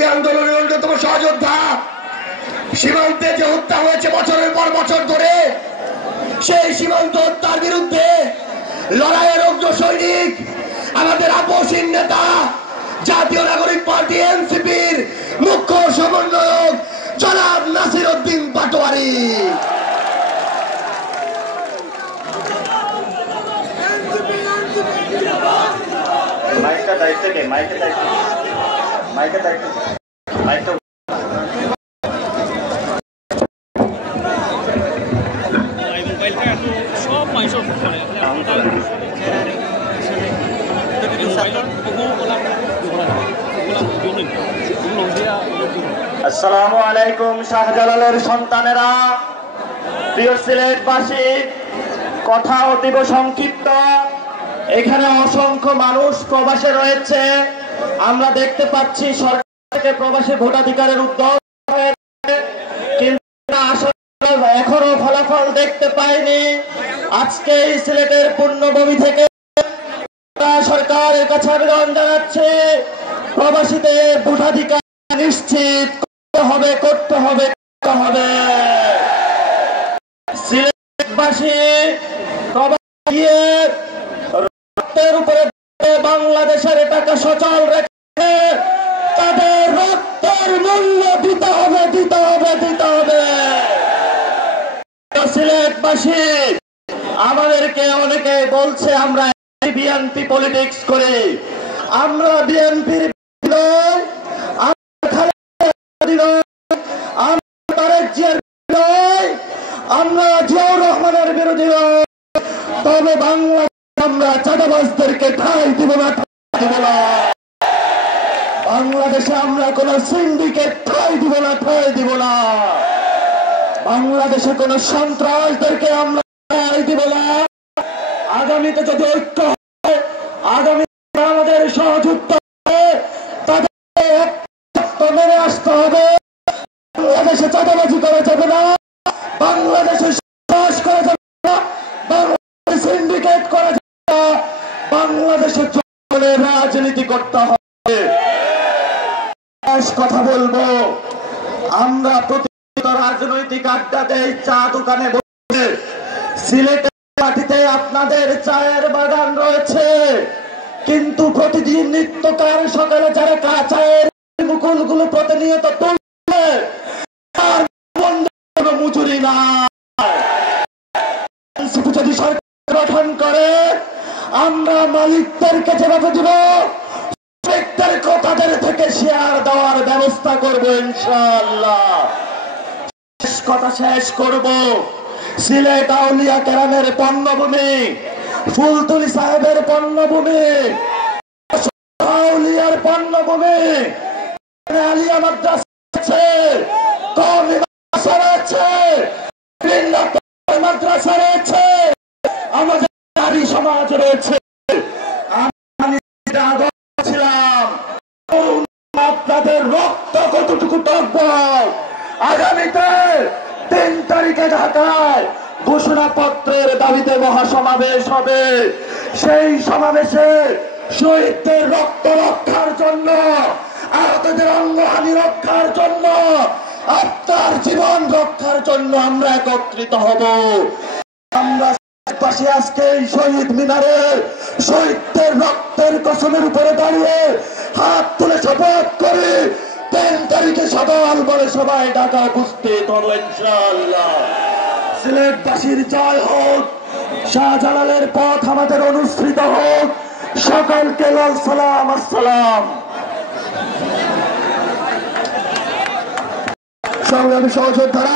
বিরোধী আন্দোলনের অন্যতম সহযোদ্ধা, সীমান্তে যে হত্যা হয়েছে বছরের পর বছর ধরে, সেই সীমান্ত হত্যার বিরুদ্ধে লড়াইয়ের অগ্র সৈনিক আমাদের আপসহীন নেতা, জাতীয় নাগরিক পার্টি এনসিপির মুখ্য সমন্বয়ক জনাব নাসির উদ্দিন পাটোয়ারি। আসসালামু আলাইকুম। শাহজালালের সন্তানেরা, প্রিয় সিলেটবাসী, কথা অতীব সংক্ষিপ্ত। এখানে অসংখ্য মানুষ প্রবাসে রয়েছে। আমরা দেখতে পাচ্ছি সরকার থেকে প্রবাসী ভোটাধিকারের উদ্যোগ, কিন্তু এখনো ফলাফল দেখতে পাইনি। আজকে সিলেটের পূর্ণভূমি থেকে সরকারের কাছে আবেদন জানাচ্ছে, প্রবাসীদের ভোটাধিকার নিশ্চিত করতে হবে। সিলেটবাসী রক্তের উপরে বাংলাদেশের টাকা সচল রেখে তাদের রক্তের মূল্য দিতে হবে। সিলেটবাসী, আমাদেরকে অনেকে বলছে আমরা বিএনপি পলিটিক্স করে। আমরা বিএনপির আমরা জিয়াউর রহমানের বিরোধী নয়, তবে বাংলাদেশ আমরা চাঁদাবাজদেরকে ঠাঁই দিব না। বাংলাদেশে আমরা কোন সিন্ডিকেট ঠাঁই দিব না। বাংলাদেশে কোন সন্ত্রাসদেরকে আমরা ঠাঁই দিব না। আগামীতে যদি ঐক্য হয়, আগামী আমাদের সহযোগিতা তাদের মেনে আসতে হবে। বাংলাদেশে চাঁদাবাজি করা যাবে না, বাংলাদেশে সন্ত্রাস করা যাবে না, বাংলাদেশে সিন্ডিকেট করা যাবে না, বাংলাদেশে রাজনীতি করতে হবে। কথা বলবো, আমরা প্রতিনিয়ত রাজনৈতিক আড্ডাতে চা দোকানে বসে, সিলেটের মাটিতে আপনাদের চায়ের বাগান রয়েছে, কিন্তু প্রতিদিন নিত্যকার সকালে যারা চায়ের মুকুলগুলো প্রতিনিয়ত তুলছে তার মজুরি না। যদি সরকার গঠন করে, আমরা মালিকদেরকে যেভাবে দিব, তাদের থেকে শেয়ার দেওয়ার ব্যবস্থা করব ইনশাআল্লাহ। কথা শেষ করব, সিলেট আউলিয়া কেরামের পণ্যভূমি, ফুলতুলি সাহেবের পণ্যভূমি, আউলিয়ার পণ্যভূমি, আলিয়া মাদ্রাসা আছে, কওমি মাদ্রাসা আছে, মাদ্রাসা রয়েছে, আমাদের নারী সমাজ রয়েছে। আপনাদের রক্ত কতটুকু টকবক, আগামীতে 3 তারিখে ঢাকায় ঘোষণাপত্রের দাবিতে মহাসমাবেশ হবে। সেই সমাবেশে শহীদদের রক্ত রক্ষার জন্য, আহতদের অঙ্গহানি রক্ষার জন্য, আপনার জীবন রক্ষার জন্য আমরা একত্রিত হব। আমরা পাশে আজকে শহীদ মিনারে শহীদদের রক্তের কসমের উপরে দাঁড়িয়ে হাত তুলে শপথ করে 3 তারিখে সকাল বলে সবাই ঢাকা উপস্থিত হব ইনশাআল্লাহ। সিলেটবাসীর জয় হোক, শাহজালালের পথ আমাদের অনুসৃত হোক। সকলকে লাল সালাম, আসসালাম। সংগ্রামী সহযোদ্ধারা।